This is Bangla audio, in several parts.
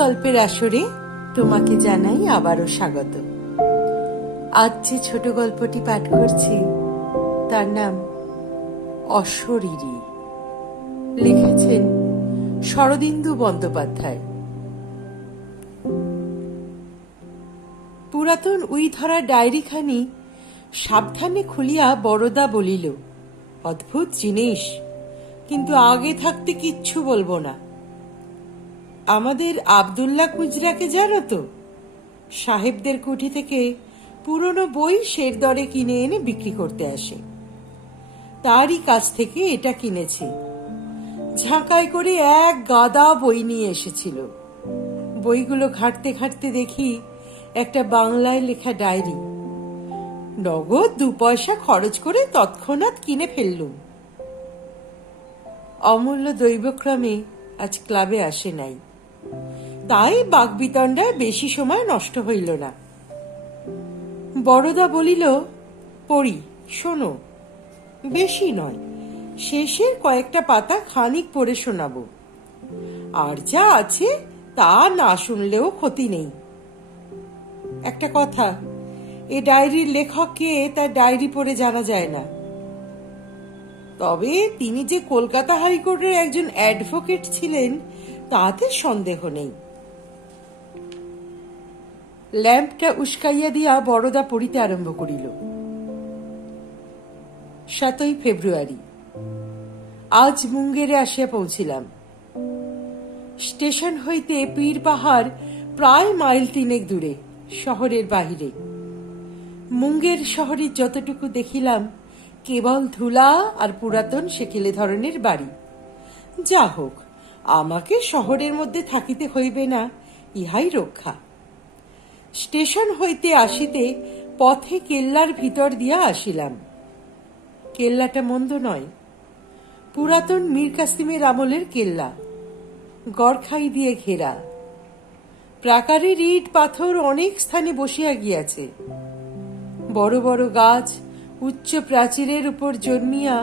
গল্পের আসরে তোমাকে জানাই আবারও স্বাগত। আজ যে ছোট গল্পটি পাঠ করছি তার নাম অশরীরী। লিখেছেন শরদিন্দু বন্দ্যোপাধ্যায়। পুরাতন উই ধরা ডায়েরিখানি সাবধানে খুলিয়া বড়দা বলিল, অদ্ভুত জিনিস, কিন্তু আগে থাকতে কিচ্ছু বলবো না। আমাদের আব্দুল্লাহ কুজরাকে জানো তো? সাহেবদের কুঠি থেকে পুরনো বই শের দরে কিনে এনে বিক্রি করতে আসে। তারই কাছ থেকে এটা কিনেছি। ঝাঁকাই করে এক গাদা বই নিয়ে এসেছিল। বইগুলো ঘাঁটতে ঘাঁটতে দেখি একটা বাংলায় লেখা ডায়েরি। নগদ 2 পয়সা খরচ করে তৎক্ষণাৎ কিনে ফেললুম। অমূল্য দৈবক্রমে আজ ক্লাবে আসে নাই, তাই বাকবিতণ্ডায় বেশি সময় নষ্ট হইল না। বড়দা বলিল, পড়ি, শোনো, বেশি নয়, শেষের কয়েকটা পাতা খানিক পড়ে শোনাবো। আর যা আছে তা না শুনলেও ক্ষতি নেই। একটা কথা, এ ডায়েরির লেখক কে তার ডায়েরি পড়ে জানা যায় না। তবে তিনি যে কলকাতা হাইকোর্টের একজন অ্যাডভোকেট ছিলেন তাতে সন্দেহ নেই। ল্যাম্পটা উস্কাইয়া দিয়া বড়দা পড়িতে আরম্ভ করিল। 7ই ফেব্রুয়ারি। আজ মুঙ্গেরে আসিয়া পৌঁছিলাম। স্টেশন হইতে পীর পাহাড় প্রায় মাইল 3 দূরে, শহরের বাহিরে। মুঙ্গের শহরে যতটুকু দেখিলাম কেবল ধুলা আর পুরাতন সেকেলে ধরনের বাড়ি। যা হোক, আমাকে শহরের মধ্যে থাকিতে হইবে না, ইহাই রক্ষা। স্টেশন হইতে আসিতে পথে কেল্লার ভিতর দিয়া আসিলাম। কেল্লাটা মন্দ নয়, পুরাতন মীর কাসিমের আমলের কেল্লা, গড়খাই দিয়ে ঘেরা। প্রাকারের ইট পাথর অনেক স্থানে বসিয়া গিয়াছে। বড় বড় গাছ উচ্চ প্রাচীরের উপর জন্মিয়া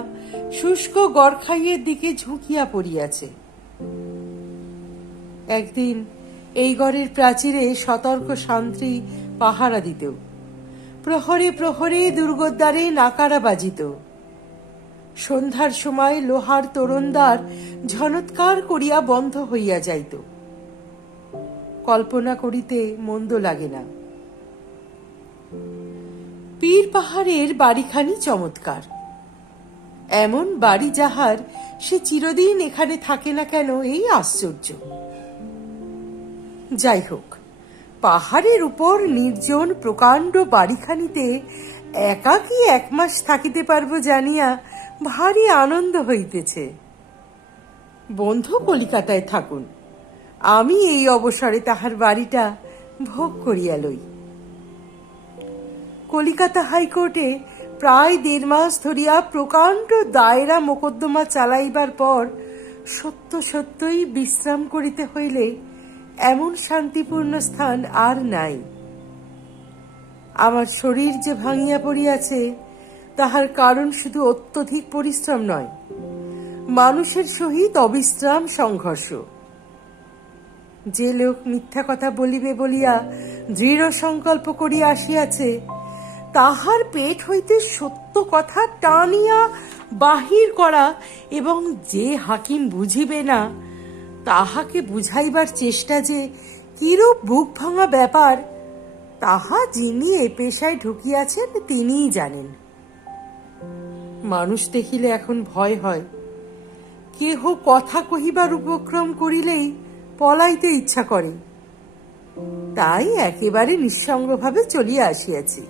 শুষ্ক গড়খাইয়ের দিকে ঝুঁকিয়া পড়িয়াছে। একদিন এই গড়ের প্রাচীরে সতর্ক শান্তি পাহারা দিত। প্রহরে প্রহরে দুর্গদ্বারে নাকারা বাজিত। সন্ধ্যার সময় লোহার তোরণদ্বার ঝনৎকার করিয়া বন্ধ হইয়া যাইত। কল্পনা করিতে মন্দ লাগে না। পীর পাহাড়ের বাড়িখানি চমৎকার। এমন বাড়ি যাহার সে চিরদিন এখানে থাকে না কেন, এই আশ্চর্য। যাই হোক, পাহাড়ের উপর নির্জন প্রকাণ্ড বাড়িখানিতে একাকী 1 মাস থাকিতে পারব জানিয়া ভারী আনন্দ হইতেছে। বন্ধু কলিকাতায় থাকুন, আমি এই অবসরে তাহার বাড়িটা ভোগ করিয়া লই। কলিকাতা হাইকোর্টে প্রায় 1.5 মাস ধরিয়া প্রকাণ্ড দায়রা মোকদ্দমা চালাইবার পর সত্য সত্যই বিশ্রাম করিতে হইলে এমন শান্তিপূর্ণ স্থান আর নাই। আমার শরীর যে ভাঙিয়া পড়িয়াছে তাহার কারণ শুধু অত্যধিক পরিশ্রম নয়, মানুষের সহিত অবিশ্রাম সংঘর্ষ। যে লোক মিথ্যা কথা বলিবে বলিয়া দৃঢ় সংকল্প করিয়া আসিয়াছে, তাহার পেট হইতে সত্য কথা টানিয়া বাহির করা এবং যে হাকিম বুঝিবে না তাহাকে বুঝাইবার চেষ্টা যে কিরূপ বুক ভাঙা ব্যাপার, তাহা যিনি এ পেশায় ঢুকিয়াছেন তিনিই জানেন। মানুষ দেখিলে এখন ভয় হয়। কেহ কথা কহিবার উপক্রম করিলেই পলাইতে ইচ্ছা করে। তাই একেবারে নিঃসঙ্গভাবে চলিয়া আসিয়াছি।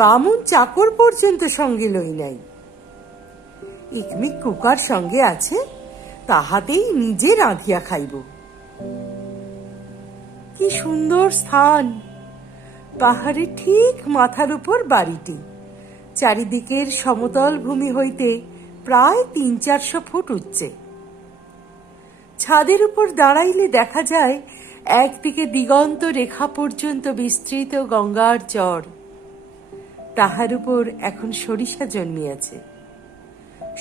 বামুন চাকর পর্যন্ত সঙ্গে লই নাই। ইকমিক কুকার সঙ্গে আছে, তাহাতেই নিজে রাঁধিয়া খাইব। কি সুন্দর স্থান! পাহাড়ে ঠিক মাথার উপর বাড়িটি। চারিদিকের সমতল ভূমি হইতে প্রায় 300-400 ফুট উচ্চে। ছাদের উপর দাঁড়াইলে দেখা যায় একদিকে দিগন্ত রেখা পর্যন্ত বিস্তৃত গঙ্গার চর। তাহার উপর এখন সরিষা জন্মিয়াছে।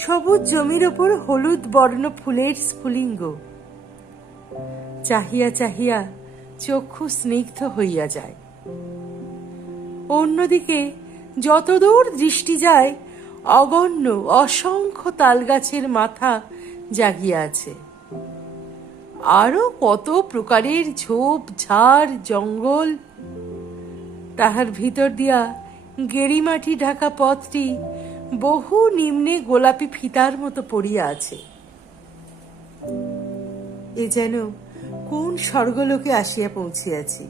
সবুজ জমির উপর হলুদ বর্ণ ফুলের স্ফুলিঙ্গ। চাহিয়া চাহিয়া চক্ষু স্নিগ্ধ হইয়া যায়। অন্যদিকে যতদূর দৃষ্টি যায় অগণ্য অসংখ্য তালগাছের মাথা জাগিয়া আছে। আরো কত প্রকারের ঝোপ ঝাড় জঙ্গল। তাহার ভিতর দিয়া গেরিমাটি ঢাকা পথটি বহু নিম্নে গোলাপি ফিতার মতো পড়িয়া আছে। এ যেন কোন স্বর্গলোকে আসিয়া পৌঁছিয়াছি।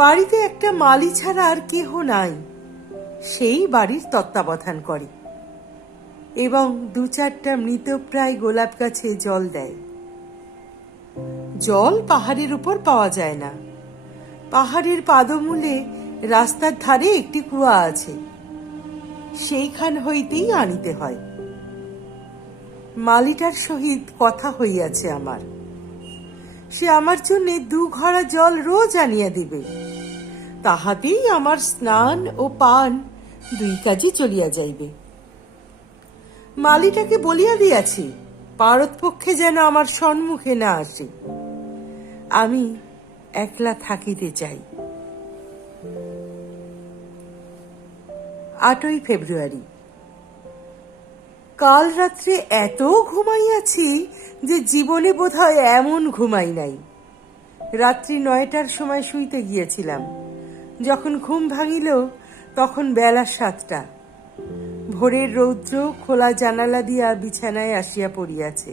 বাড়িতে একটা মালি ছাড়া আর কেহ নাই, সেই বাড়ির তত্ত্বাবধান করে এবং 2-4টা মৃতপ্রায় গোলাপ গাছে জল দেয়। জল পাহাড়ের উপর পাওয়া যায় না। পাহাড়ের পাদমূলে রাস্তার ধারে একটি কুয়া আছে, সেইখান হইতেই আনিতে হয়। মালিটার সহিত কথা হইয়াছে আমার, সে আমার জন্য 2 ঘড়া জল রোজ আনিয়া দিবে। তাহাতেই আমার স্নান ও পান 2 কাজই চলিয়া যাইবে। মালিটাকে বলিয়া দিয়াছি পারতপক্ষে যেন আমার সম্মুখে না আসে। আমি একলা থাকিতে চাই। 8ই ফেব্রুয়ারি। কাল রাত্রে এত ঘুমাইয়াছি যে জীবনে বোধহয় এমন ঘুমাই নাই। রাত্রি 9টার সময় শুইতে গিয়েছিলাম। যখন ঘুম ভাঙিল তখন বেলা 7টা। ভোরের রৌদ্র খোলা জানালা দিয়া বিছানায় আসিয়া পড়িয়াছে।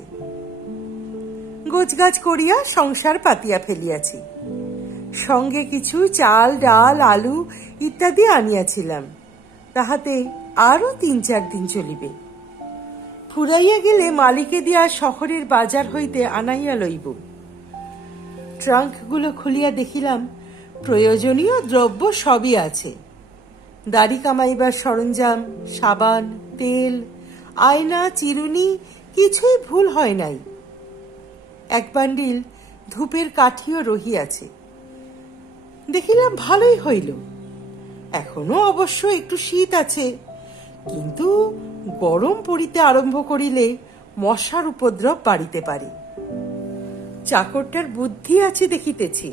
গোছগাছ করিয়া সংসার পাতিয়া ফেলিয়াছি। সঙ্গে কিছু চাল ডাল আলু ইত্যাদি আনিয়াছিলাম, তাহাতে আরো 3-4 দিন চলিবে। ফুরাইয়া গেলে মালিকে দিয়া শহরের বাজার হইতে আনাইয়া লইব। ট্রাঙ্কগুলো খুলিয়া দেখিলাম প্রয়োজনীয় দ্রব্য সবই আছে। দাড়ি কামাইবার সরঞ্জাম, সাবান, তেল, আয়না, চিরুনি কিছুই ভুল হয় নাই। 1 বান্ডিল ধূপের কাঠিও রহিয়াছে। দেখিলাম ভালোই হইল। এখনো অবশ্য একটু শীত আছে, কিন্তু গরম পড়িতে আরম্ভ করিলে মশার উপদ্রব বাড়িতে পারে। চাকরটার বুদ্ধি আছে দেখিতেছি।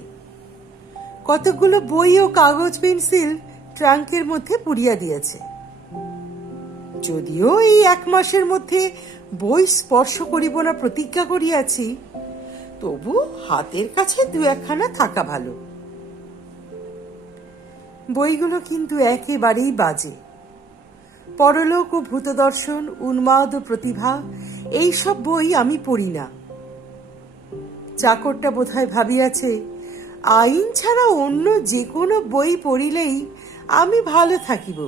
কতকগুলো বই ও কাগজ পেন্সিল ট্রাঙ্কের মধ্যে পুড়িয়া দিয়েছে। যদিও এই 1 মাসের মধ্যে বই স্পর্শ করিব না প্রতিজ্ঞা করিয়াছি, তবু হাতের কাছে 2-1খানা থাকা ভালো। বইগুলো কিন্তু একেবারেই বাজে। পরলোক ও ভূতদর্শন, উন্মাদ ও প্রতিভা, এইসব বই আমি পড়ি না। চাকরটা বোধহয় ভাবিয়াছে আইন ছাড়া অন্য যে কোনো বই পড়িলেই আমি ভালো থাকিব।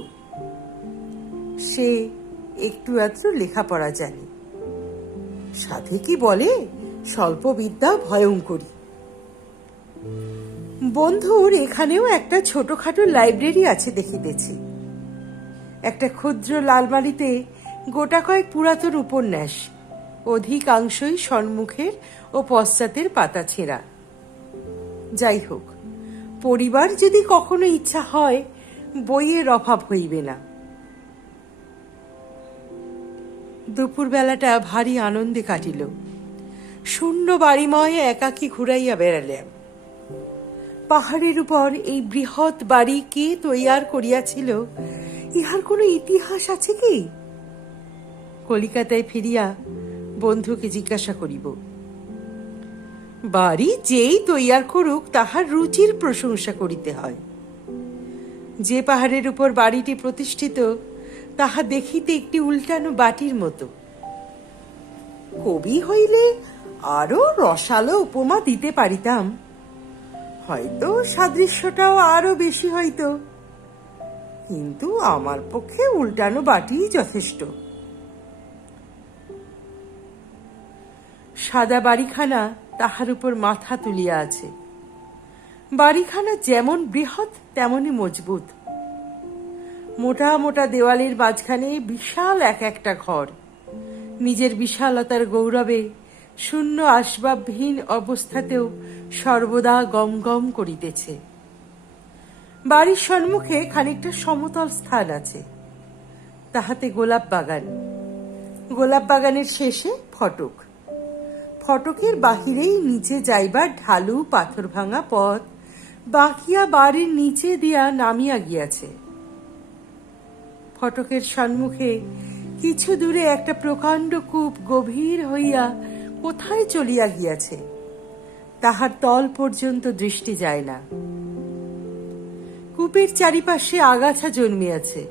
সে একটু আধটু লেখাপড়া জানে, সাথে কি বলে স্বল্প বিদ্যা ভয়ঙ্করী। বন্ধুর এখানেও একটা ছোটখাটো লাইব্রেরি আছে দেখিতেছি। একটা ক্ষুদ্র লালমারিতে গোটা কয়েক পুরাতন উপন্যাস, অধিকাংশই সম্মুখের ও পশ্চাতের পাতা ছেঁড়া। যাই হোক, পরিবার যদি কখনো ইচ্ছা হয় বইয়ের অভাব হইবে না। দুপুরবেলাটা ভারী আনন্দে কাটিল। শূন্য বাড়িময় একাকী ঘুরাইয়া বেড়ালাম। পাহাড়ের উপর এই বৃহৎ বাড়ি কে তৈয়ার করিয়াছিল, ইহার কোনো ইতিহাস আছে কি? কলিকাতায় ফিরিয়া বন্ধুকে জিজ্ঞাসা করিব। বাড়ি যেই তৈয়ার করুক তাহার রুচির প্রশংসা করিতে হয়। যে পাহাড়ের উপর বাড়িটি প্রতিষ্ঠিত তাহা দেখিতে একটি উল্টানো বাটির মতো। কবি হইলে আরো রসালো উপমা দিতে পারিতাম, হয়তো সাদৃশ্যটাও আরো বেশি হইত, কিন্তু আমার পক্ষে উল্টানো বাটিই যথেষ্ট। সাদা বাড়িখানা তাহার উপর মাথা তুলিয়া আছে। বাড়িখানা যেমন বৃহৎ তেমনি মজবুত। মোটা মোটা দেওয়ালের মাঝখানে বিশাল একটা ঘর, নিজের বিশালতার গৌরবে শূন্য আসবাবহীন অবস্থাতেও সর্বদা গম গম করিতেছে। বাড়ির সম্মুখে খানিকটা সমতল স্থান আছে, তাহাতে গোলাপ বাগান। গোলাপ বাগানের শেষে ফটক। ফটকের বাহিরেই নিচে যাইবার ঢালু পাথর ভাঙা পথ বাকিয়া বাড়ির নিচে দিয়া নামিয়া গিয়াছে। ফটকের সম্মুখে কিছু দূরে একটা প্রকাণ্ড কূপ গভীর হইয়া কোথায় চলিয়া গিয়াছে, তাহার তল পর্যন্ত দৃষ্টি যায় না। কূপের চারিপাশে আগাছা জন্মিয়াছে।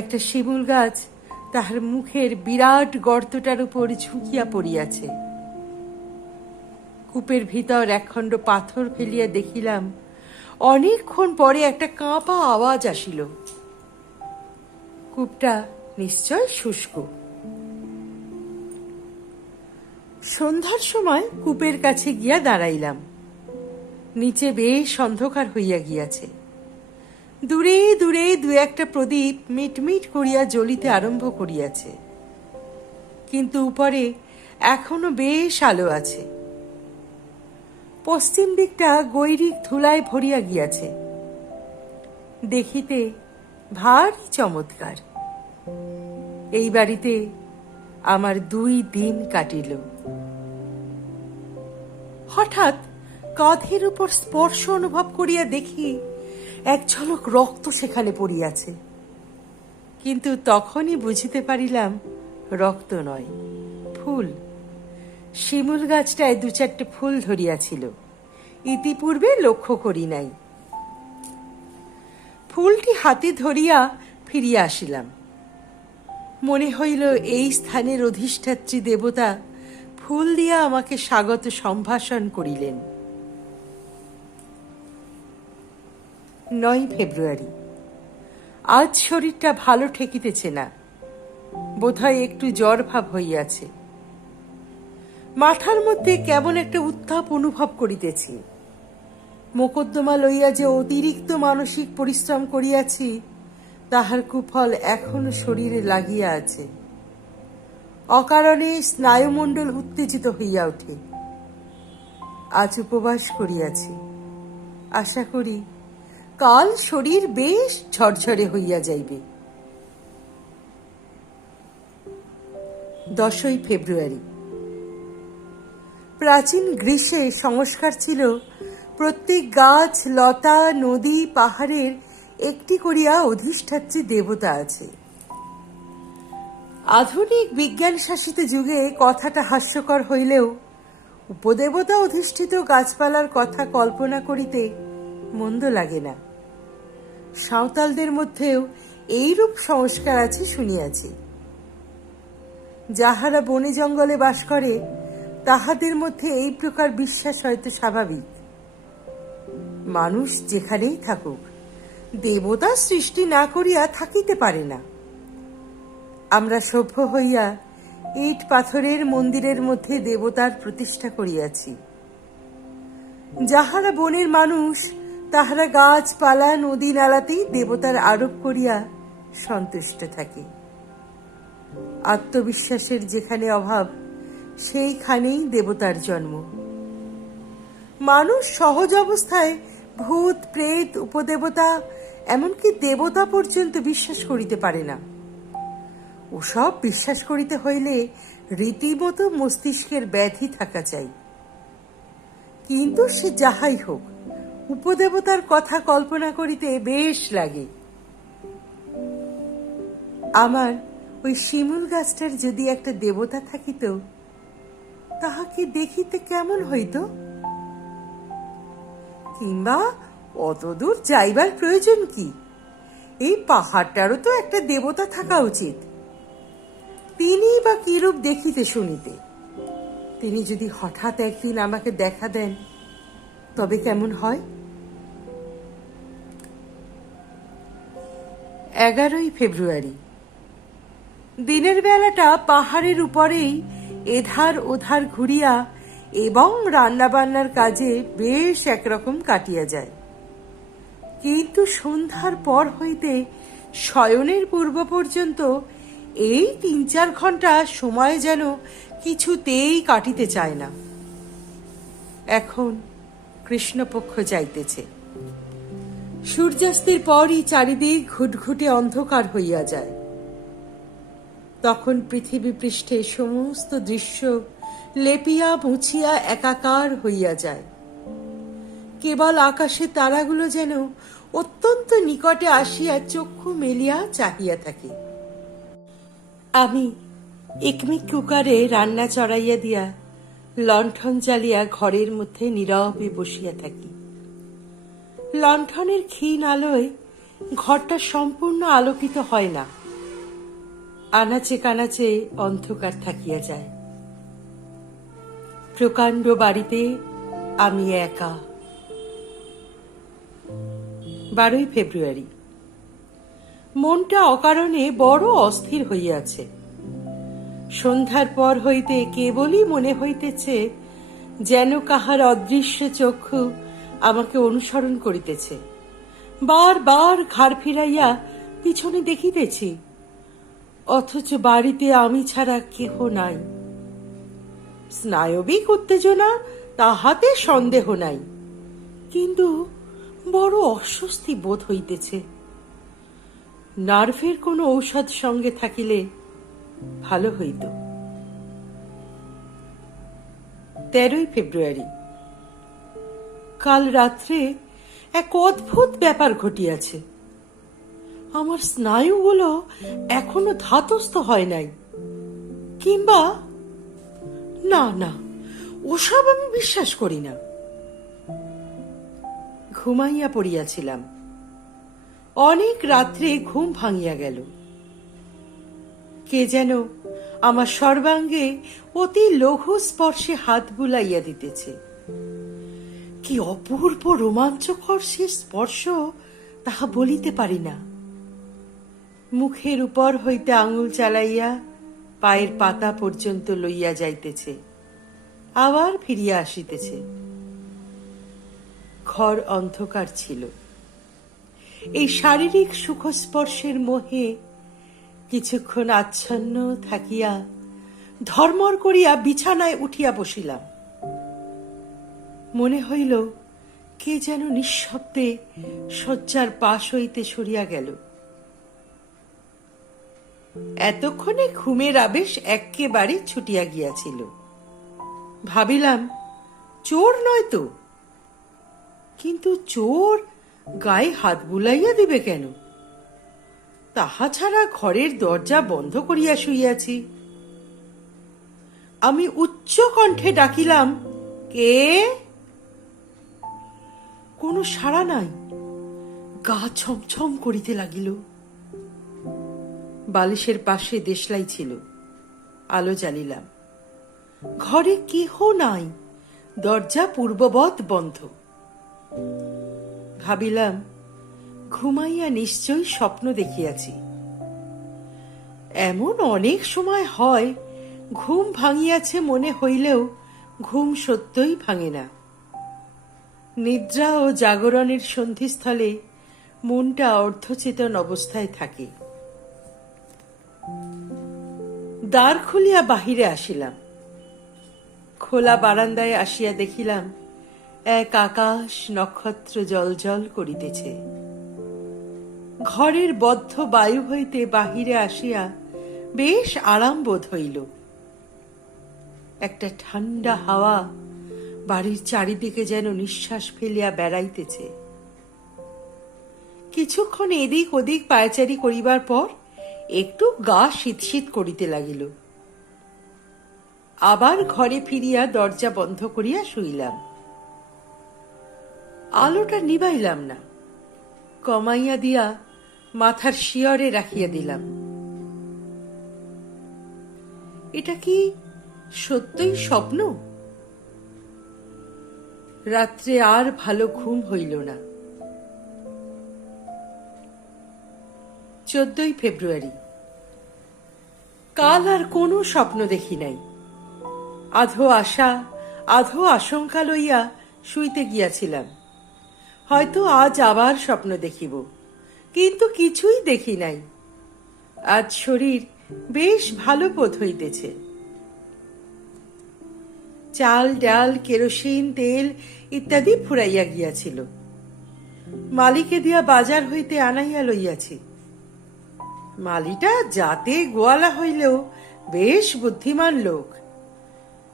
একটা শিমুল গাছ তাহার মুখের বিরাট গর্তটার উপর ঝুঁকিয়া পড়িয়াছে। কূপের ভিতর একখণ্ড পাথর ফেলিয়া দেখিলাম অনেকক্ষণ পরে একটা কাঁপা আওয়াজ আসিল। কূপটা নিশ্চয় শুষ্ক। সন্ধ্যার সময় কূপের কাছে গিয়া দাঁড়াইলাম। নিচে বেশ অন্ধকার হইয়া গিয়াছে। দূরে দূরে দু একটা প্রদীপ মিটমিট করিয়া জ্বলিতে আরম্ভ করিয়াছে, কিন্তু উপরে এখনো বেশ আলো আছে। পশ্চিম দিকটা গৈরিক ধুলায় ভরিয়া গিয়াছে। দেখিতে ভারী চমৎকার। এই বাড়িতে আমার 2 দিন কাটিল। হঠাৎ কাঁধের উপর স্পর্শ অনুভব করিয়া দেখি এক ঝলক রক্ত সেখানে পড়িয়াছে, কিন্তু তখনই বুঝিতে পারিলাম রক্ত নয়, ফুল। শিমুল গাছটায় 2-4টে ফুল ধরিয়াছিল, ইতিপূর্বে লক্ষ্য করি নাই। ফুলটি হাতে ধরিয়া ফিরিয়া আসিলাম। মনে হইল এই স্থানের অধিষ্ঠাত্রী দেবতা ফুল দিয়া আমাকে স্বাগত সম্ভাষণ করিলেন। 9 ফেব্রুয়ারি। আজ শরীরটা ভালো ঠেকিতেছে না, বোধহয় একটু জ্বর ভাব হইয়াছে। মাথার মধ্যে কেমন একটা উত্তাপ অনুভব করিতেছি। মোকদ্দমা লইয়া যে অতিরিক্ত মানসিক পরিশ্রম করিয়াছি, তাহার কুফল এখনো শরীরে লাগিয়া আছে। অকারণে স্নায়ুমণ্ডল উত্তেজিত হইয়া ওঠে। আজ উপবাস করিয়াছি, আশা করি কাল শরীর বেশ ঝরঝরে হইয়া যাইবে। 10 ফেব্রুয়ারি। প্রাচীন গ্রীসে সংস্কার ছিল প্রত্যেক গাছ, লতা, নদী, পাহাড়ের একটি করিয়া অধিষ্ঠাত্রী দেবতা আছে। আধুনিক বিজ্ঞান শাসিত যুগে কথাটা হাস্যকর হইলেও উপদেবতা অধিষ্ঠিত গাছপালার কথা কল্পনা করিতে মন্দ লাগে না। সাঁওতালদের মধ্যেও এইরূপ সংস্কার আছে শুনিয়াছি। যাহারা বনে জঙ্গলে বাস করে, তাহাদের মধ্যে এই প্রকার বিশ্বাস হয়তো স্বাভাবিক। মানুষ যেখানেই থাকুক, দেবতা সৃষ্টি না করিয়া থাকিতে পারে না। আমরা সভ্য হইয়া ইট পাথরের মন্দিরের মধ্যে দেবতার প্রতিষ্ঠা করিয়াছি। যাহারা বনের মানুষ, তাহারা গাছপালা, নদী নালাতেই দেবতার আরোপ করিয়া সন্তুষ্ট থাকে। আত্মবিশ্বাসের যেখানে অভাব, সেইখানেই দেবতার জন্ম। মানুষ সহজ অবস্থায় ভূত, প্রেত, উপদেবতা, এমনকি দেবতা পর্যন্ত বিশ্বাস করিতে পারে না। ওসব বিশ্বাস করিতে হইলে রীতিমতো মস্তিষ্কের ব্যাধি থাকা চাই। কিন্তু সে যাহাই হোক, উপদেবতার কথা কল্পনা করিতে বেশ লাগে। আমার ওই শিমুল গাছটার যদি একটা দেবতা থাকিত, তাহাকে দেখিতে কেমন হইত? কিংবা অতদূর যাইবার প্রয়োজন কি? এই পাহাড়টারও তো একটা দেবতা থাকা উচিত। তিনি বা কিরূপ দেখিতে শুনিতে? তিনি যদি হঠাৎ একদিন আমাকে দেখা দেন, তবে কেমন হয়? 11 ফেব্রুয়ারি। দিনের বেলাটা পাহাড়ের উপরেই এধার ওধার ঘুরিয়া এবং রান্নাবান্নার কাজে বেশ একরকম কাটিয়া যায়। কিন্তু সন্ধ্যার পর হইতে শয়নের পূর্ব পর্যন্ত এই 3-4 ঘন্টা সময় যেন কিছুতেই কাটিতে চায় না। এখন কৃষ্ণপক্ষ যাইতেছে। সূর্যাস্তের পরই চারিদিক ঘুটঘুটে অন্ধকার হইয়া যায়। তখন পৃথিবী পৃষ্ঠে সমস্ত দৃশ্য লেপিয়া মুছিয়া একাকার হইয়া যায়। কেবল আকাশে তারাগুলো যেন অত্যন্ত নিকটে আসিয়া চক্ষু মেলিয়া চাহিয়া থাকে। আমি একমিক কুকারে রান্না চড়াইয়া দিয়া লণ্ঠন জ্বালিয়া ঘরের মধ্যে নীরবে বসিয়া থাকি। লণ্ঠনের ক্ষীণ আলোয় ঘরটা সম্পূর্ণ আলোকিত হয় না, আনাচে কানাচে অন্ধকার থাকিয়া যায়। প্রকাণ্ড বাড়িতে আমি একা। 12 ফেব্রুয়ারি। মনটা অকারণে বড় অস্থির হইয়াছে। সন্ধ্যার পর হইতে কেবলই মনে হইতেছে যেন কাহার অদৃশ্য চক্ষু আমাকে অনুসরণ করিতেছে। বার বার ঘাড় ফিরাইয়া পিছনে দেখিতেছি, অথচ বাড়িতে আমি ছাড়া কেহ নাই। স্নায়বিক উত্তেজনা তাহাতে সন্দেহ নাই, কিন্তু বড় অস্বস্তি বোধ হইতেছে। নার্ভের কোনো ঔষধ সঙ্গে থাকিলে ভালো হইত। 13 ফেব্রুয়ারি। কাল রাত্রে এক অদ্ভুত ব্যাপার ঘটিয়াছে। আমার স্নায়ুগুলো এখনো ধাতস্থ হয় নাই, কিংবা না না, ওসব আমি বিশ্বাস করি না। ঘুমাইয়া পড়িয়াছিলাম। অনেক রাত্রে ঘুম ভাঙিয়া গেল। কে যেন আমার সর্বাঙ্গে অতি লঘু স্পর্শে হাত বুলাইয়া দিতেছে। কি অপূর্ব রোমাঞ্চকর সে স্পর্শ তাহা বলিতে পারি না। মুখের উপর হইতে আঙুল চালাইয়া পায়ের পাতা পর্যন্ত লইয়া যাইতেছে, আবার ফিরিয়া আসিতেছে। ঘর অন্ধকার ছিল। এই শারীরিক সুখস্পর্শের মোহে কিছুক্ষণ আচ্ছন্ন থাকিয়া ধর্মর করিয়া বিছানায় উঠিয়া বসিলাম। মনে হইল কে যেন নিঃশব্দে শয্যার পাশ হইতে সরিয়া গেল। এতক্ষণে ঘুমের আবেশ একেবারে ছুটিয়া গিয়াছিল। ভাবিলাম চোর নয় তো, কিন্তু চোর গায়ে হাত বুলাইয়া দিবে কেন? তাহা ছাড়া ঘরের দরজা বন্ধ করিয়া শুইয়াছি। আমি উচ্চ কণ্ঠে ডাকিলাম, কে? কোনো সাড়া নাই। গা ছমছম করিতে লাগিল। বালিশের পাশে দেশলাই ছিল। আলো জ্বালিলাম। ঘরে কেহ নাই, দরজা পূর্ববৎ বন্ধ। ভাবিলাম ঘুমাইয়া নিশ্চয়ই স্বপ্ন দেখিয়াছি। এমন অনেক সময় হয়, ঘুম ভাঙিয়াছে মনে হইলেও ঘুম সত্যই ভাঙে না। নিদ্রা ও জাগরণের সন্ধিস্থলে মনটা অর্ধচেতন অবস্থায় থাকে। দ্বার খুলিয়া বাহিরে আসিলাম। খোলা বারান্দায় আসিয়া দেখিলাম এক আকাশ নক্ষত্র জলজল করিতেছে। ঘরের বদ্ধ বায়ু হইতে বাহিরে আসিয়া বেশ আরাম বোধ হইল। একটা ঠান্ডা হাওয়া বাড়ির চারিদিকে যেন নিঃশ্বাস ফেলিয়া বেড়াইতেছে। কিছুক্ষণ এদিক ওদিক পায়চারি করিবার পর একটু গা শীত শীত করিতে লাগিল। আবার ঘরে ফিরিয়া দরজা বন্ধ করিয়া শুইলাম। আলোটা নিবাইলাম না, কমাইয়া দিয়া মাথার শিয়রে রাখিয়া দিলাম। এটা কি সত্যই স্বপ্ন? রাত্রে আর ভালো ঘুম হইল না। 14 ফেব্রুয়ারি। কাল আর কোনো স্বপ্ন দেখি নাই। আধো আশা আধো আশঙ্কা লইয়া শুইতে গিয়াছিলাম। হয়তো আজ আবার স্বপ্ন দেখিব, কিন্তু কিছুই দেখি নাই। আজ শরীর বেশ ভালো বোধ হইতেছে। চাল ডাল কেরোসিন তেল ইত্যাদি ফুরাইয়া গিয়াছিল। মালিকে দিয়া বাজার হইতে আনাইয়া লইয়াছি। মালিটা যাতে গোয়ালা হইলেও বেশ বুদ্ধিমান লোক।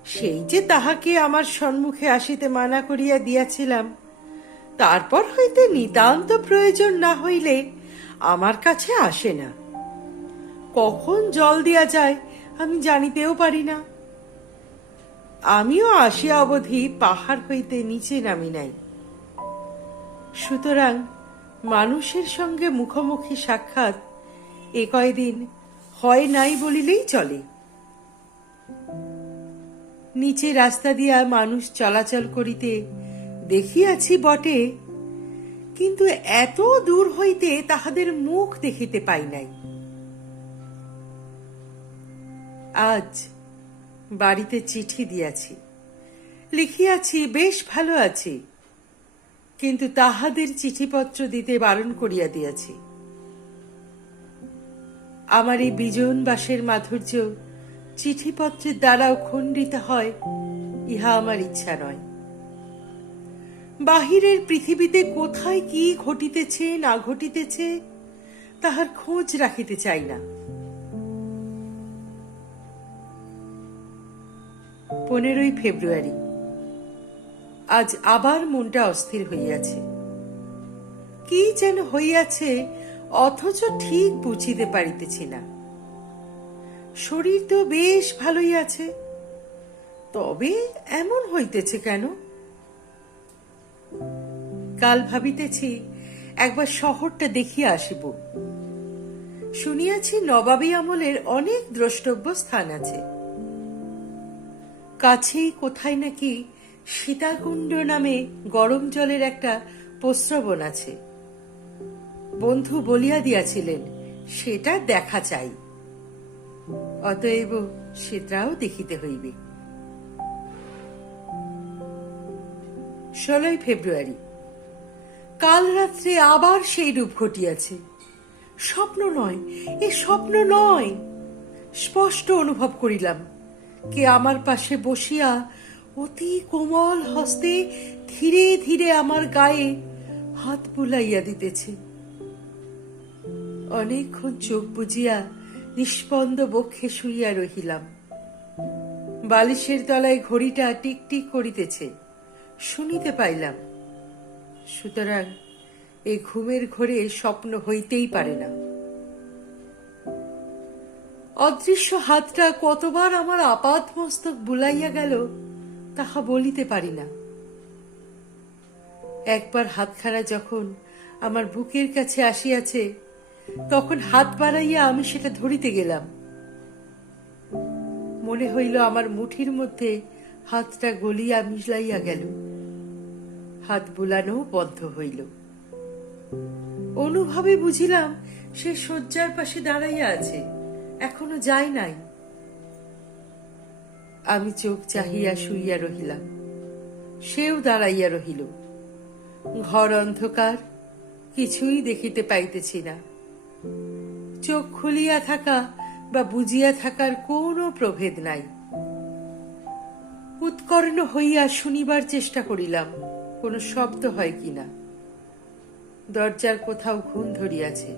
সেই যে তাহাকে আমার সম্মুখে আসিতে মানা করিয়া দিয়াছিলাম, তারপর হইতে নিতান্ত প্রয়োজন না হইলে আমার কাছে আসে না। কখন জল দিয়া যায় আমি জানিতেও পারি না। আমিও আসিয়া অবধি পাহাড় হইতে নিচে নামি নাই। সুতরাং মানুষের সঙ্গে মুখোমুখি সাক্ষাৎ এ কয়দিন হয় নাই বলিলেই চলে। নিচে রাস্তা দিয়া মানুষ চলাচল করিতে দেখিয়াছি বটে, কিন্তু এত দূর হইতে তাহাদের মুখ দেখিতে পাই নাই। আজ বাড়িতে চিঠি দিয়াছি, লিখিয়াছি বেশ ভালো আছি, কিন্তু তাহাদের চিঠিপত্র দিতে বারণ করিয়া দিয়াছি। আমার এই বিজন বাসের মাধুর্য চিঠিপত্রের দ্বারাও খণ্ডিত হয়, ইহা আমার ইচ্ছা নয়। বাহিরের পৃথিবীতে কোথায় কি ঘটিতেছে না ঘটিতেছে তাহার খোঁজ রাখিতে চাই না। 15ই ফেব্রুয়ারি। আজ আবার মনটা অস্থির হইয়াছে। কি যেন হইয়াছে, অথচ ঠিক বুঝিতে পারিতেছি না। শরীর তো বেশ ভালোই আছে, তবে এমন হইতেছে কেন? কাল ভাবিতেছি একবার শহরটা দেখিয়া আসিব। শুনিয়াছি নবাবী আমলের অনেক দ্রষ্টব্য স্থান আছে। কাছেই কোথায় নাকি সীতাকুণ্ড নামে গরম জলের একটা প্রস্রবণ আছে। বন্ধু বলিয়া দিয়াছিলেন সেটা দেখা চাই, অতএব সেটাও দেখিতে হইবে। 16ই ফেব্রুয়ারি। কাল রাত্রে আবার সেই রূপ ঘটিয়াছে। স্বপ্ন নয়, এ স্বপ্ন নয়। স্পষ্ট অনুভব করিলাম কে আমার পাশে বসিয়া অতি কোমল হস্তে ধীরে ধীরে আমার গায়ে হাত বুলাইয়া দিতেছে। অনেকক্ষণ চোখ বুজিয়া নিষ্পন্দ বক্ষে শুইয়া রহিলাম। বালিশের তলায় ঘড়িটা টিকটিক করিতেছে, শুনিতে পাইলাম। সুতরাং এ ঘুমের ঘোরে স্বপ্ন হইতেই পারে না। অদৃশ্য হাতটা কতবার আমার আপাত মস্তক বুলাইয়া গেল তাহা বলিতে পারি না। একবার হাতখানা যখন আমার বুকের কাছে আসিয়াছে, তখন হাত বাড়াইয়া আমি সেটা ধরিতে গেলাম। মনে হইল আমার মুঠির মধ্যে হাতটা গলিয়া মিলাইয়া গেল। হাত বুলানো বন্ধ হইল। অনুভবে বুঝিলাম সে শয্যার পাশে দাঁড়াইয়া আছে, এখনো যায় নাই। আমি চোখ চাহিয়া শুইয়া রহিলাম, সেও দাঁড়াইয়া রহিল। ঘর অন্ধকার, কিছুই দেখিতে পাইতেছি না। চোখ খুলিয়া থাকা বা বুজিয়া থাকার কোনো প্রভেদ নাই। উৎকর্ণ হইয়া শুনিবার চেষ্টা করিলাম কোনো শব্দ হয় কিনা। দরজার কোথাও ঘুণ ধরিয়াছে,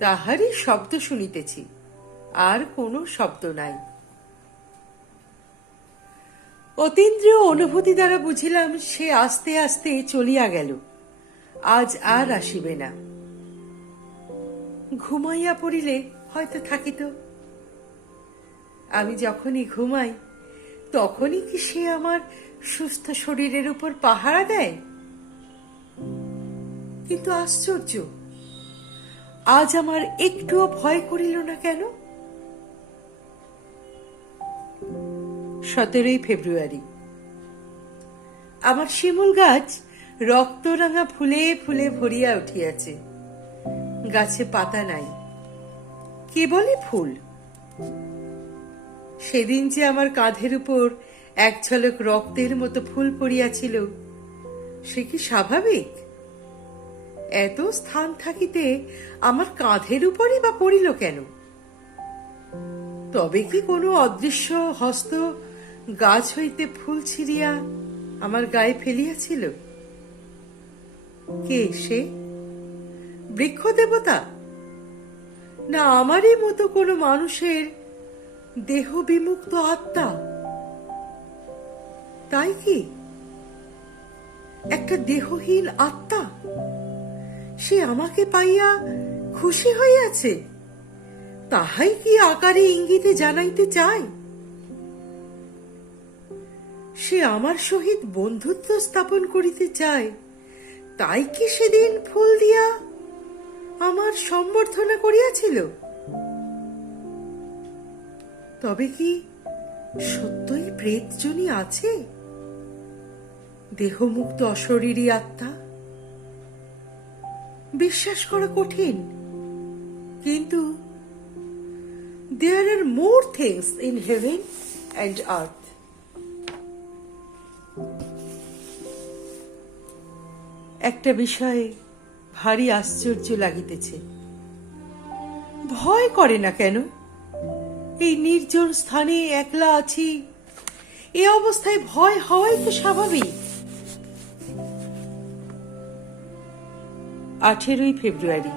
তাহারই শব্দ শুনিতেছি, আর কোনো শব্দ নাই। অতীন্দ্রিয় অনুভূতি দ্বারা বুঝিলাম সে আস্তে আস্তে চলিয়া গেল, আজ আর আসিবে না। ঘুমাইয়া পড়িলে হয়তো থাকিত। আমি যখনই ঘুমাই তখনই কি সে আমার সুস্থ শরীরের উপর পাহারা দেয়? কিন্তু আশ্চর্য, আজ আমার একটুও ভয় করিল না কেন? 17ই ফেব্রুয়ারি। আমার শিমুল গাছ রক্তরাঙা ফুলে ফুলে ভরিয়া উঠিয়াছে। গাছে পাতা নাই, কেবলই ফুল। সেদিন যে আমার কাঁধের উপর এক ঝলক রক্তের মতো ফুল পড়িয়াছিল, সে কি স্বাভাবিক? এত স্থান থাকিতে আমার কাঁধের উপরই বা পড়িল কেন? তবে কি কোনো অদৃশ্য হস্ত গাছ হইতে ফুল ছিঁড়িয়া আমার গায়ে ফেলিয়াছিল? কে সে? বৃক্ষ দেবতা? না আমারই মতো কোনো মানুষের দেহ বিমুক্ত আত্মা? তাই কি একটা দেহহীন আত্মা, সে আমাকে পাইয়া খুশি হইয়াছে, তাহাই কি আকারে ইঙ্গিতে জানাইতে চায়? সে আমার সহিত বন্ধুত্ব স্থাপন করিতে চায়, তাই কি সেদিন ফুল দিয়া আমার সম্বর্ধনা করিয়াছিল? তবে কি সত্যই প্রেতজনই আছে, দেহমুক্ত অশরীরী আত্মা? বিশ্বাস করা কঠিন, কিন্তু there are more things in heaven and earth. একটা বিষয়ে ভারী আশ্চর্য লাগিতেছে। ভয় করে না কেন? এই নির্জন স্থানে একলা আছি, এ অবস্থায় ভয় হওয়াই তো স্বাভাবিক। 18 ফেব্রুয়ারি।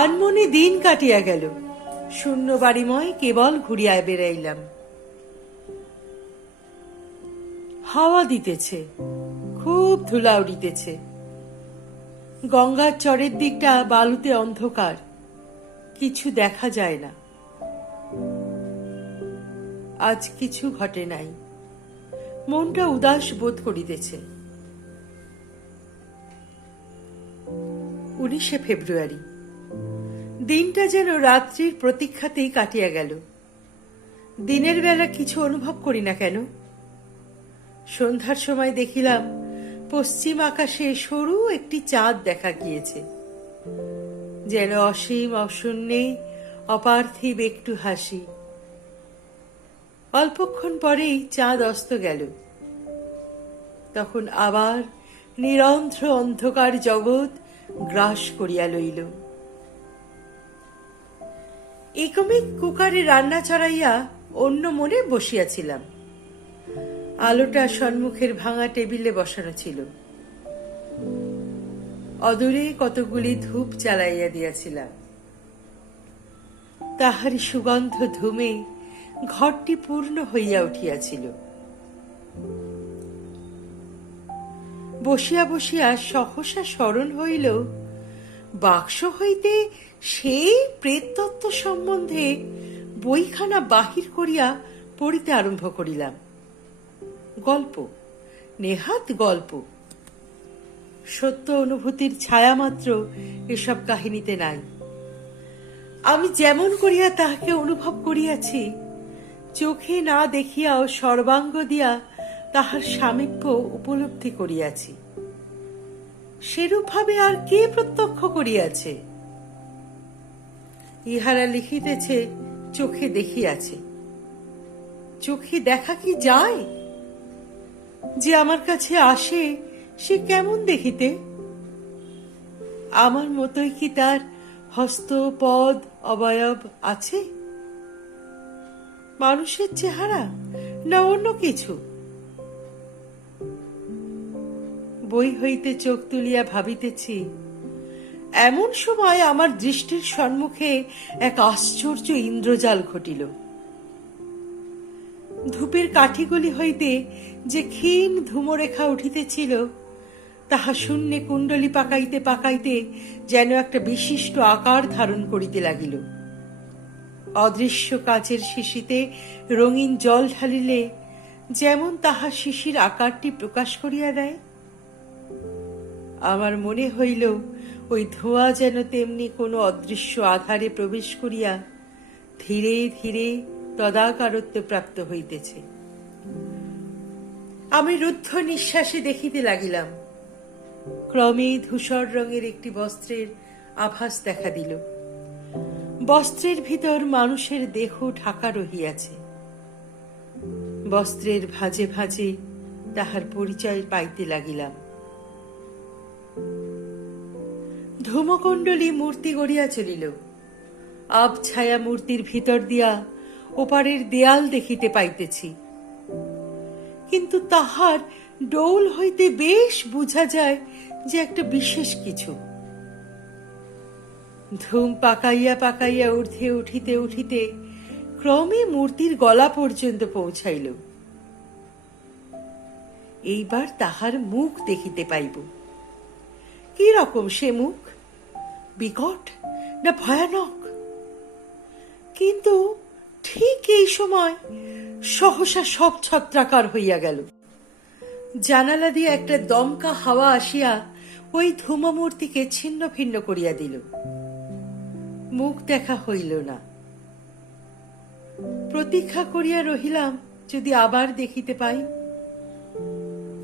আনমনে দিন কাটিয়া গেল, শূন্য বাড়িময় কেবল ঘুরিয়া বেড়াইলাম। হাওয়া দিতেছে, খুব ধুলা উড়িতেছে। গঙ্গার চরের দিকটা বালুতে অন্ধকার, কিছু দেখা যায় না। আজ কিছু ঘটে নাই, মনটা উদাস বোধ করিতেছে। 19 ফেব্রুয়ারি। দিনটা যেন রাত্রির প্রতীক্ষাতেই কাটিয়া গেল। দিনের বেলা কিছু অনুভব করি না কেন? সন্ধ্যার সময় দেখিলাম পশ্চিম আকাশে সরু একটি চাঁদ দেখা গিয়েছে, যেন অসীম অশূন্যে অপার্থিব একটু হাসি। অল্পক্ষণ পরেই চাঁদ অস্ত গেল। তখন আবার নিরন্ধ্র অন্ধকার জগৎ গ্রাস করিয়া লইল। একমিক কুকারে রান্না চড়াইয়া অন্য মনে বসিয়াছিলাম। আলোটা সম্মুখের ভাঙা টেবিলে বসানো ছিল। অদূরে কতগুলি ধূপ জ্বালাইয়া দিয়াছিলাম। তাহারি সুগন্ধ ধূমে ঘরটি পূর্ণ হইয়া উঠিয়াছিল। বসিয়া বসিয়া সহসা স্মরণ হইল, বাক্স হইতে সেই প্রেততত্ত্ব সম্বন্ধে বইখানা বাহির করিয়া পড়িতে আরম্ভ করিলাম। গল্প, নেহাত গল্প। সত্য অনুভূতির ছায়া মাত্র এসব কাহিনীতে নাই। আমি যেমন করিয়া তাহাকে অনুভব করিয়াছি, চোখে না দেখিয়াও সর্বাঙ্গ দিয়া তাহার সামীপ্য উপলব্ধি করিয়াছি। সেরূপভাবে আর কে প্রত্যক্ষ করিয়াছে? ইহারা লিখিতেছে চোখে দেখিয়াছে। চোখে দেখা কি যায়? যে আমার কাছে আসে সে কেমন দেখিতে? আমার মতোই কি তার হস্ত পদ অবয়ব আছে? মানুষের চেহারা না অন্য কিছু? বই হইতে চোখ তুলিয়া ভাবিতেছি, এমন সময় আমার দৃষ্টির সম্মুখে এক আশ্চর্য ইন্দ্রজাল ঘটিল। ধূপের কাঠিগুলি হইতে যে ক্ষীণ ধূমরেখা উঠিতেছিল, তাহা শূন্যে কুণ্ডলী পাকাইতে পাকাইতে যেন একটা বিশিষ্ট আকার ধারণ করিতে লাগিল। অদৃশ্য কাচের শিশিতে রঙিন জল ঢালিলে যেমন তাহা শিশির আকারটি প্রকাশ করিয়া দেয়, আমার মনে হইল ওই ধোঁয়া যেন তেমনি কোনো অদৃশ্য আধারে প্রবেশ করিয়া ধীরে ধীরে তদাকারত্ব প্রাপ্ত হইতেছে। আমি রুদ্ধ নিঃশ্বাসে দেখিতে লাগিলাম। ক্রমে ধূসর রঙের একটি বস্ত্রের আভাস দেখা দিল। বস্ত্রের ভিতর মানুষের দেহ ঢাকা রহিয়াছে। বস্ত্রের ভাঁজে ভাঁজে তাহার পরিচয় পাইতে লাগিলাম। ধূমকুণ্ডলী মূর্তি গড়িয়া চলিল। আবছায়া মূর্তির ভিতর দিয়া ওপারের দেয়াল দেখিতে পাইতেছি, কিন্তু তাহার ডৌল হইতে বেশ বুঝা যায় যে একটা বিশেষ কিছু। ধূম পাকাইয়া পাকাইয়া ঊর্ধ্বে উঠিতে উঠিতে ক্রমে মূর্তির গলা পর্যন্ত পৌঁছাইল। এইবার তাহার মুখ দেখিতে পাইব। কি রকম সে মুখ? বিকট না ভয়ানক? কিন্তু ঠিক এই সময় সহসা সব ছত্রাকার হইয়া গেল। জানালা দিয়ে একটা দমকা হাওয়া আসিয়া ওই ধূমমূর্তিকে ছিন্ন ভিন্ন করিয়া দিল। মুখ দেখা হইল না। প্রতীক্ষা করিয়া রহিলাম যদি আবার দেখিতে পাই,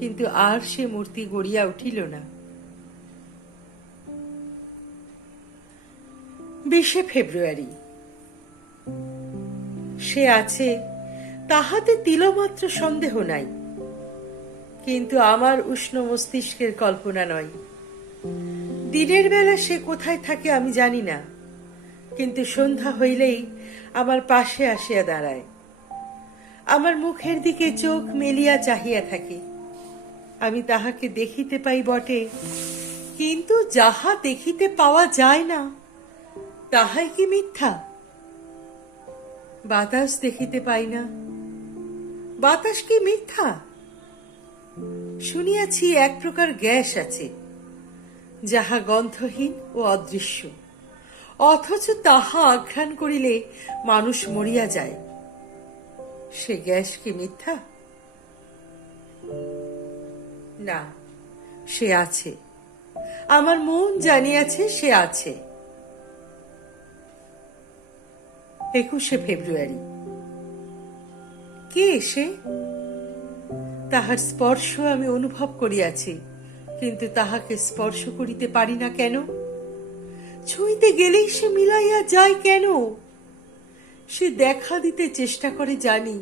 কিন্তু আর সে মূর্তি গড়িয়া উঠিল না। 20 ফেব্রুয়ারি। সে আছে, তাহাতে তিলমাত্র সন্দেহ নাই, কিন্তু আমার উষ্ণ মস্তিষ্কের কল্পনা নয়। দিনের বেলা সে কোথায় থাকে আমি জানি না, কিন্তু সন্ধ্যা হইলেই আমার পাশে আসিয়া দাঁড়ায়। আমার মুখের দিকে চোখ মেলিয়া চাহিয়া থাকে। আমি তাহাকে দেখিতে পাই বটে, কিন্তু যাহা দেখিতে পাওয়া যায় না তাহাই কি মিথ্যা? বাতাস দেখিতে পাই না, বাতাস কি মিথ্যা? শুনিয়াছি এক প্রকার গ্যাস আছে, যাহা গন্ধহীন ও অদৃশ্য, অথচ তাহা আঘ্রাণ করিলে মানুষ মরিয়া যায়। সে গ্যাস কি মিথ্যা? না, সে আছে। আমার মন জানিয়াছে সে আছে। 21 ফেব্রুয়ারি। কে সে? তাহার স্পর্শ আমি অনুভব করিয়াছি, কিন্তু তাহাকে স্পর্শ করিতে পারি না কেন? ছুঁইতে গেলেই সে মিলাইয়া যায় কেন? সে দেখা দিতে চেষ্টা করে জানি,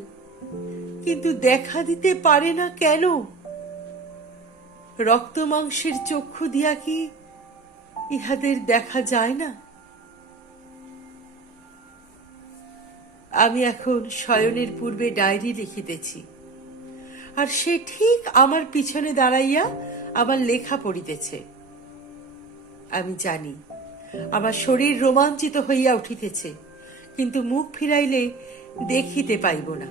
কিন্তু দেখা দিতে পারে না কেন? রক্ত মাংসের চক্ষু দিয়া কি ইহাদের দেখা যায় না? আমি এখন শয়নের পূর্বে ডায়েরি লিখিতেছি, আর সে ঠিক আমার পিছনে দাঁড়াইয়া আমার লেখা পড়িতেছে। আমি জানি আমার শরীর রোমাঞ্চিত হইয়া উঠিতেছে, কিন্তু মুখ ফিরাইলে দেখিতে পাইব না,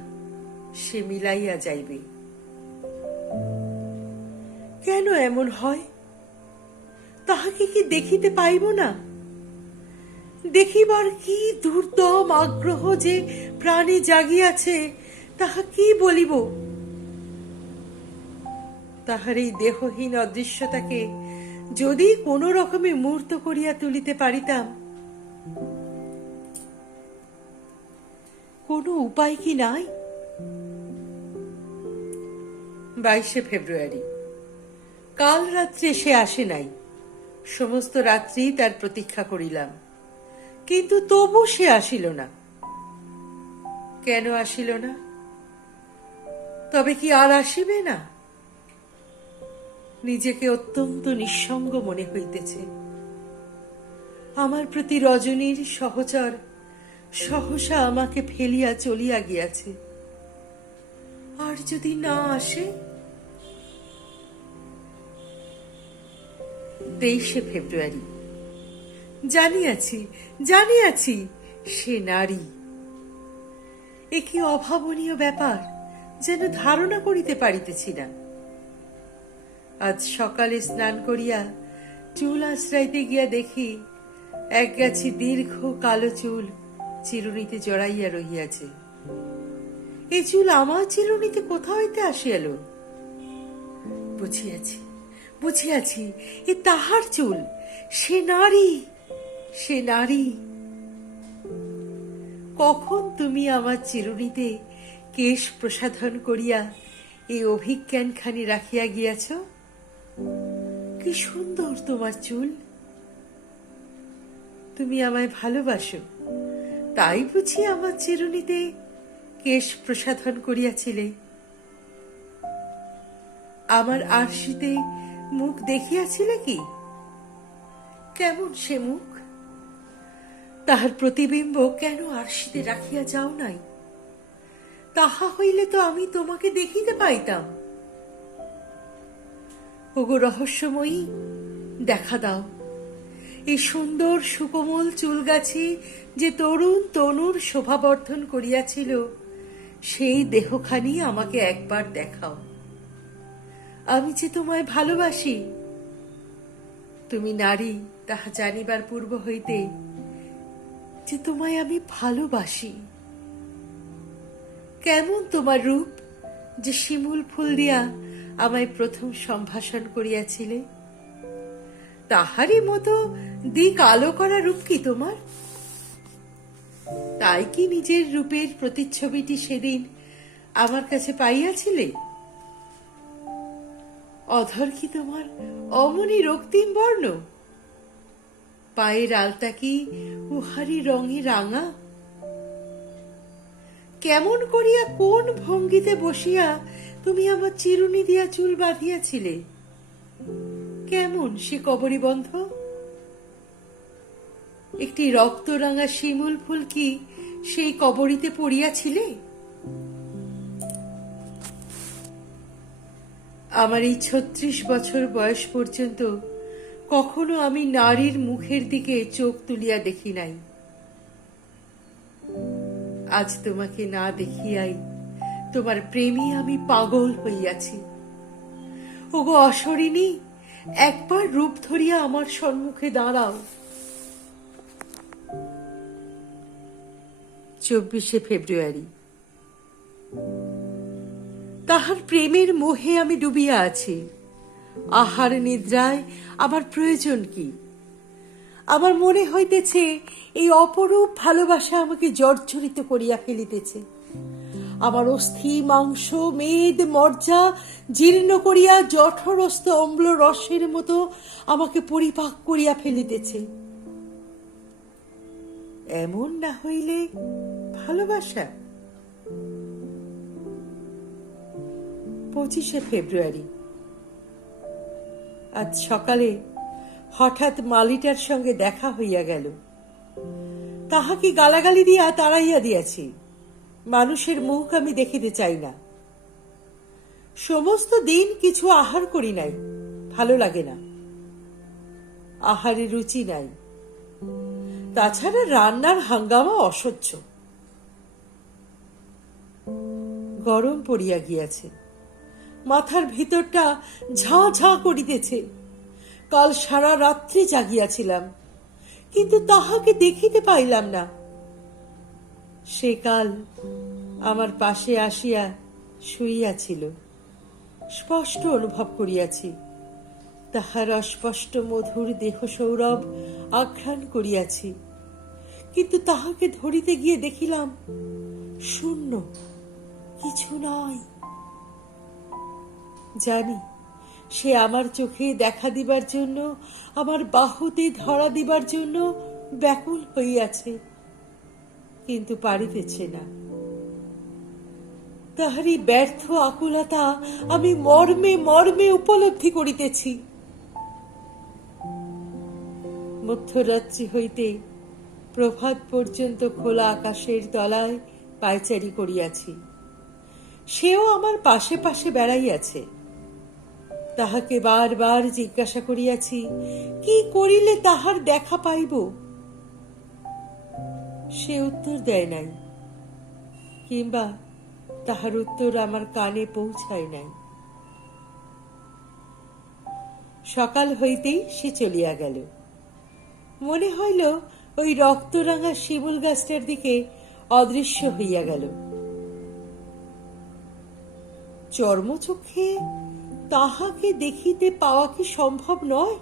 সে মিলাইয়া যাইবে। কেন এমন হয়? তাহাকে কি দেখিতে পাইব না? দেখিবার কি দুর্দম আগ্রহ যে প্রাণে জাগিয়াছে, তাহা কি বলিব? তাহার এই দেহহীন অদৃশ্যতাকে যদি কোনো রকমে মূর্ত করিয়া তুলিতে পারিতাম। কোনো উপায় কি নাই? 22 ফেব্রুয়ারি। কাল রাত্রে সে আসে নাই। সমস্ত রাত্রি তার প্রতীক্ষা করিলাম, কিন্তু তবু সে আসিল না। কেন আসিল না? তবে কি আর আসিবে না? নিজেকে অত্যন্ত নিঃসঙ্গ মনে হইতেছে। আমার প্রতি রজনীর সহচর সহসা আমাকে ফেলিয়া চলিয়া গিয়াছে। আর যদি না আসে? 23 ফেব্রুয়ারি। জানিয়াছি সে নারী। এ কি অভাবনীয় ব্যাপার, যেন ধারণা করিতে পারিতেছি না। আজ সকালে স্নান করিয়া চুল আশ্রাইতে গিয়া দেখি এক গাছি দীর্ঘ কালো চুল চিরুনিতে জড়াইয়া রহিয়াছে। এই চুল আমার চিরুনিতে কোথা হইতে আসিয়াল? বুঝিয়াছি, এ তাহার চুল। সে নারী। কখন তুমি আমার চিরুনিতে কেশ প্রসাধন করিয়া এই অভিজ্ঞানখানি রাখিয়া গিয়াছ? কি সুন্দর তোমার চুল! তুমি আমায় ভালোবাসো, তাই বুঝি আমার চিরুনিতে কেশ প্রসাধন করিয়াছিলে। আমার আরশিতে মুখ দেখিয়াছিলে কি? কেমন সে মুখ? তাহার প্রতিবিম্ব কেন আরশিতে রাখিয়া যাও নাই? তাহা হইলে তো আমি তোমাকে দেখিতে পাইতাম। ওগো রহস্যময়ী, দেখা দাও। এই সুন্দর সুকোমল চুলগাছি যে তরুণ তনুর শোভাবর্ধন করিয়াছিল, সেই দেহখানি আমাকে একবার দেখাও। আমি যে তোমায় ভালোবাসি, তুমি নারী তাহা জানিবার পূর্ব হইতে যে তোমায় আমি ভালোবাসি। কেমন তোমার রূপ যে শিমুল ফুল দিয়া আমায় প্রথম সম্ভাষণ করিয়াছিলে, তাহারই মতো দিক আলো করা রূপ কি তোমার? তাই কি নিজের রূপের প্রতিচ্ছবিটি সেদিন আমার কাছে পাইয়াছিলে? অধর কি তোমার অমনি রক্তিম বর্ণ? পায়ের আলতা কি উহারি রঙে রাঙা? কেমন করিয়া কোন ভঙ্গিতে বসিয়া তুমি আমার চিরুনি দিয়া চুল বাঁধিয়াছিলে? কেমন সে কবরী বন্ধ? একটি রক্তরাঙা শিমুল ফুল কি সেই কবরীতে পড়িয়াছিলে? আমার এই ৩৬ বছর বয়স পর্যন্ত কখনো আমি নারীর মুখের দিকে চোখ তুলিয়া দেখি নাই। আজ তোমাকে না দেখিয়াই তোমার প্রেমে আমি পাগল হইয়াছি। ওগো অশরিণী, একবার রূপ ধরিয়া আমার সম্মুখে দাঁড়াও। ২৪শে ফেব্রুয়ারি। তাহার প্রেমের মোহে আমি ডুবিয়া আছি। আহার নিদ্রায় আমার প্রয়োজন কি? আমার মনে হইতেছে এই অপরূপ ভালোবাসা আমাকে জর্জরিত করিয়া ফেলিতেছে। আমার অস্থি মাংস মেদ মজ্জা জীর্ণ করিয়া জঠরস্থ অম্ল রসের মতো আমাকে পরিপাক করিয়া ফেলিতেছে। এমন না হইলে ভালোবাসা? ২৫শে ফেব্রুয়ারি। আজ সকালে হঠাৎ মালিটার সঙ্গে দেখা হইয়া গেল। তাহাকে গালাগালি দিয়া তাড়াইয়া দিয়াছি। মানুষের মুখ আমি দেখিতে চাই না। সমস্ত দিন কিছু আহার করি নাই, ভালো লাগে না। আহারে রুচি নাই। তাছাড়া রান্নার হাঙ্গামা অসহ্য। গরম পড়িয়া গিয়াছে। মাথার ভিতরটা ঝাঁ ঝাঁ করিতেছে। কাল সারা রাত্রি জাগিয়াছিলাম, কিন্তু তাহাকে দেখিতে পাইলাম না। সে কাল আমার পাশে আসিয়া শুইয়াছিল। স্পষ্ট অনুভব করিয়াছি তাহার অস্পষ্ট মধুর দেহ সৌরভ আঘ্রাণ করিয়াছি, কিন্তু তাহাকে ধরিতে গিয়ে দেখিলাম শূন্য, কিছু নাই। জানি সে আমার চোখে দেখা দিবার জন্য, আমার বাহুতে ধরা দিবার জন্য ব্যাকুল হইয়াছে, কিন্তু পারিতেছে না। তাহারই ব্যর্থ আকুলতা আমি মর্মে মর্মে উপলব্ধি করিতেছি। মধ্যরাত্রি হইতে প্রভাত পর্যন্ত খোলা আকাশের তলায় পায়চারি করিয়াছি। সেও আমার পাশে পাশে বেড়াইয়াছে। তাহাকে বারবার জিজ্ঞাসা করিয়াছি কি করিলে তাহার দেখা পাইব। সে উত্তর দেয় নাই, কিংবা তাহার উত্তর আমার কানে পৌঁছায় নাই। সকাল হইতেই সে চলিয়া গেল। মনে হইল ওই রক্তরাঙা শিমুল গাছটার দিকে অদৃশ্য হইয়া গেল। চর্মচক্ষে তাহাকে দেখিতে পাওয়া কি সম্ভব নয়?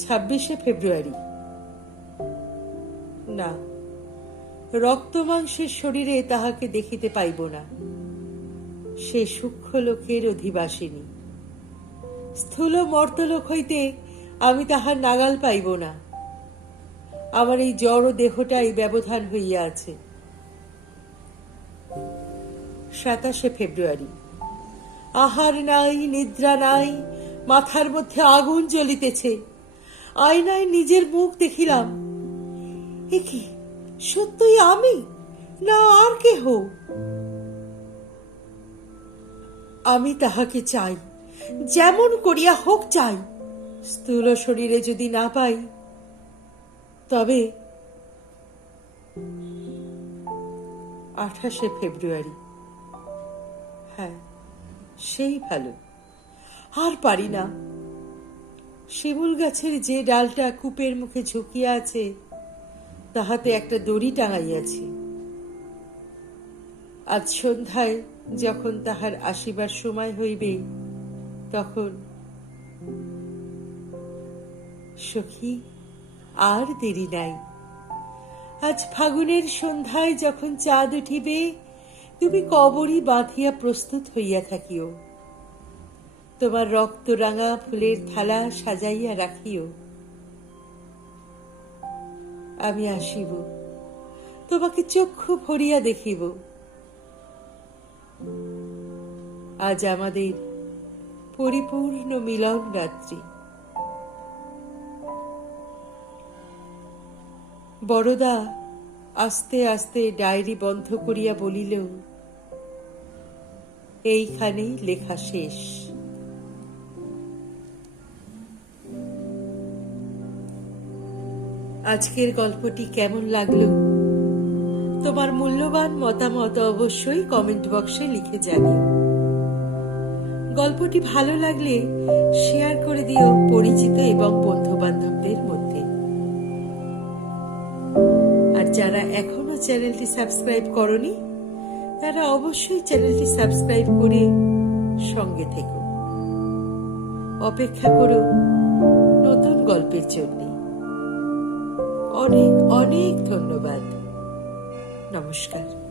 ২৬শে ফেব্রুয়ারি। না, রক্ত মাংসের শরীরে তাহাকে দেখিতে পাইব না। সে সূক্ষ্ম লোকের অধিবাসিনী। স্থূল মর্তলোক হইতে আমি তাহার নাগাল পাইব না। আমার এই জড় দেহটাই ব্যবধান হইয়া আছে। ২৭শে ফেব্রুয়ারি। আহার নাই, নিদ্রা নাই, মাথার মধ্যে আগুন জ্বলিতেছে। আয়নায় নিজের মুখ দেখিলাম। এ কি সত্যই আমি, না আর কেহ? আমি তাহাকে চাই, যেমন করিয়া হোক চাই। স্থূল শরীরে যদি না পাই, তবে ২৮শে ফেব্রুয়ারি। হ্যাঁ, সেই ভালো। আর পারি না। শিমুল গাছের যে ডালটা কূপের মুখে ঝুঁকিয়া আছে, তাহাতে একটা দড়ি টাঙাইয়াছি। আজ সন্ধ্যায় যখন তাহার আসিবার সময় হইবে, তখন সখী, আর দেরি নাই। আজ ফাগুনের সন্ধ্যায় যখন চাঁদ উঠিবে, তুমি কবরী বাঁধিয়া প্রস্তুত হইয়া থাকিও। তোমার রক্ত রাঙা ফুলের থালা সাজাইয়া রাখিও। আমি আসিব, তোমাকে চক্ষু ভরিয়া দেখিব। আজ আমাদের পরিপূর্ণ মিলন রাত্রি। বড়দা আস্তে আস্তে ডায়েরি বন্ধ করিয়া বলিল, এইখানেই লেখা শেষ। আজকের গল্পটি কেমন লাগলো? তোমার মূল্যবান মতামত অবশ্যই কমেন্ট বক্সে লিখে জানিও। গল্পটি ভালো লাগলে শেয়ার করে দিও পরিচিত এবং বন্ধু বান্ধবদের মধ্যে। আর যারা এখনো চ্যানেলটি সাবস্ক্রাইব করনি, তারা অবশ্যই চ্যানেলটি সাবস্ক্রাইব করে সঙ্গে থেকো। অপেক্ষা করো নতুন গল্পের জন্য। অনেক অনেক ধন্যবাদ। নমস্কার।